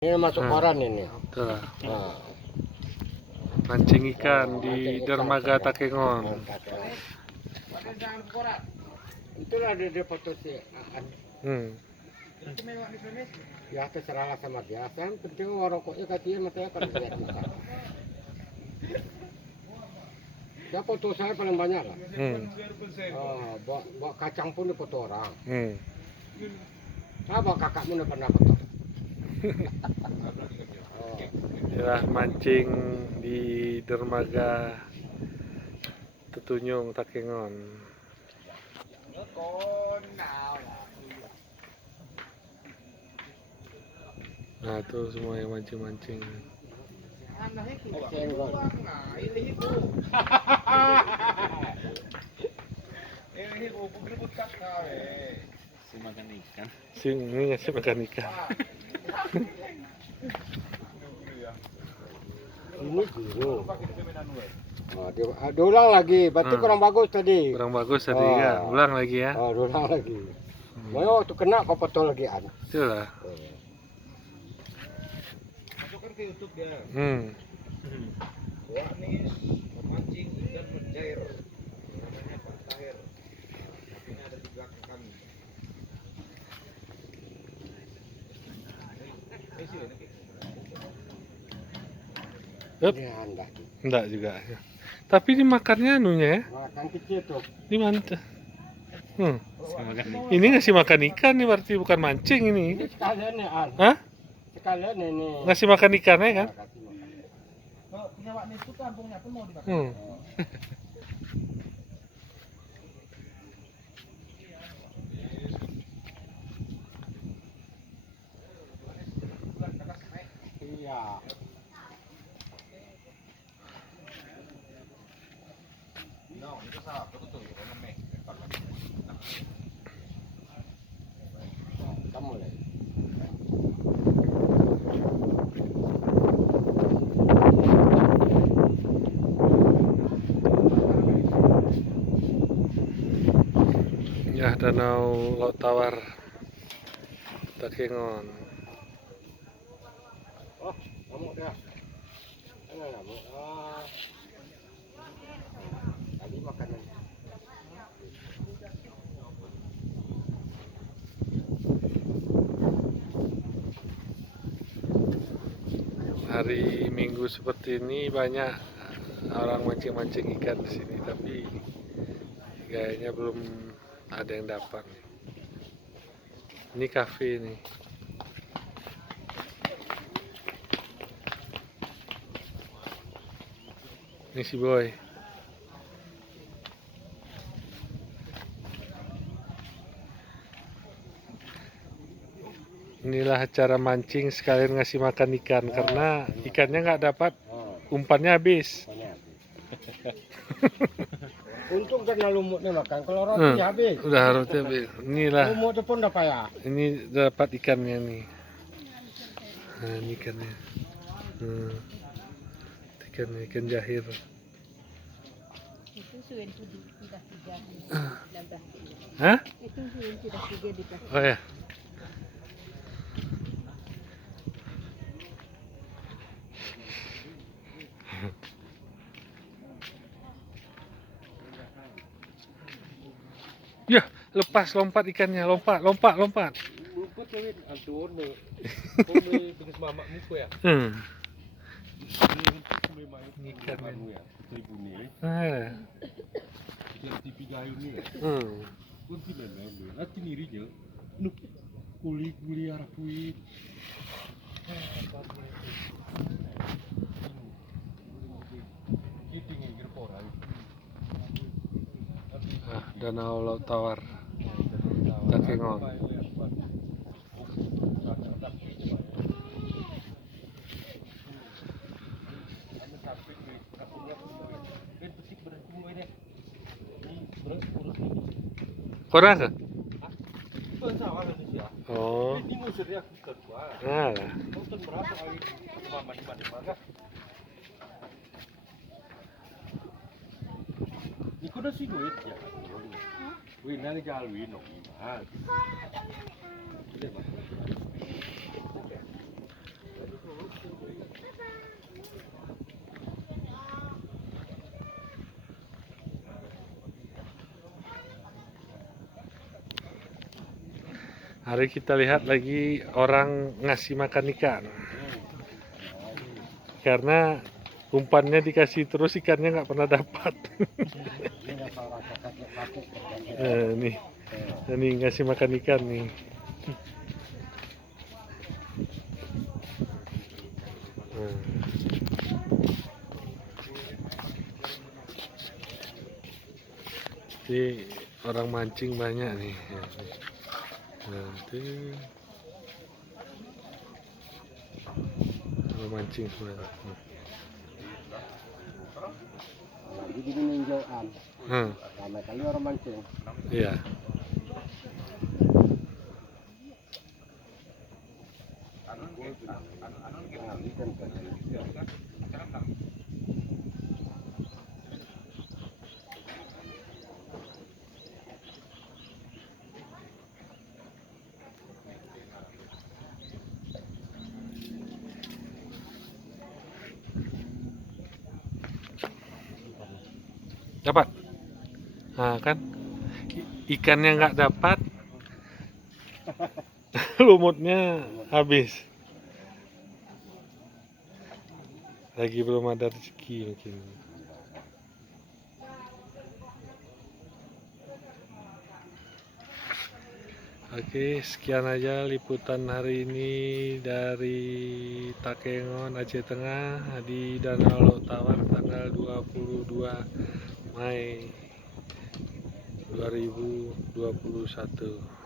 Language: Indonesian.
Ini masuk koran ini. Betul. Nah, Mancing ikan di dermaga Takengon. itulah dia foto si Aan. Ya terserahlah sama dia. Yang penting rokoknya katanya matanya kan lihat muka. Ya foto saya paling banyak lah. Bawa kacang pun dipoto orang. Bawa kakakmu udah pernah foto. Inilah mancing di dermaga Tetunyung Takengon. Nah itu semua yang mancing-mancing. Ini ngasih makan ikan. Ini guru. Diulang lagi, berarti kurang bagus tadi. Kurang bagus tadi kan, ulang lagi ya. Diulang lagi. Mau tuh kena kau foto lagi An. Itulah. Masukkan ke YouTube dia. Wah nih memancing ikan mencair. Namanya Pak Tahir. Tapi ini ada di belakang kami. Enggak juga. Tapi dimakannya anunya ya. Makan kecil tuh. Di mana tuh? Ini ngasih makan ikan nih berarti bukan mancing ini. Ini sekalian nih An. Hah? Sekalian ini. Ngasih makan ikannya kan? Kalau punya Wak Nis itu kampungnya pun mau dimakan. Iya. No, itu salah, betul ya, namanya. Kamu lagi. Ya, Danau Laut Tawar Takengon. Oh, ngamuk dia. Mana ngamuk? Tadi makanan. Hari Minggu seperti ini banyak orang mancing-mancing ikan di sini, tapi kayaknya belum ada yang dapat. Ini kafe nih. Ini si Boy. Inilah cara mancing sekalian ngasih makan ikan karena ikannya nggak dapat, umpannya habis. Untung karena lumutnya makan, kalau roti habis. Udah roti habis. Inilah. Lumut itu pun udah payah. Ini dapat ikannya nih. Nah, ini ikannya. Ikan jahir. Itu sudah 3 Hah? Itu sudah 3 di plastik. Oh ya. Ya, lepas lompat ikannya, lompat. Luput ya, Win. Aduh, nih. Kau beli bekas mamak muka ya? Ini Ikan ya, seribu nih. Yang TV gayu nih ya. Kau tidak ngambil. Nanti nirinya. Nuk kuli arah kuit. Kita ngikir porai. Danau Laut Tawar Takengon. Pernah ke? Oh. Ini musuhnya aku kedua. Nah. Nonton berapa kali mama di mana? Ini kuda sih duit ya. Win nanti jual win no. Mari kita lihat lagi orang ngasih makan ikan. Karena umpannya dikasih terus ikannya nggak pernah dapat. Ini seorang kakak yang pakai kerjanya. Nih, ini ngasih makan ikan nih. Jadi orang mancing banyak nih. Nanti orang mancing semua. Lagi di ninjauan. Ramai kali orang mancing. Iya. Nah, ini kan Dapat. Nah kan ikannya nggak dapat, lumutnya habis. Lagi belum ada rezeki mungkin. Oke, sekian aja liputan hari ini dari Takengon, Aceh Tengah di Danau Laut Tawar tanggal 22 Mei 2021.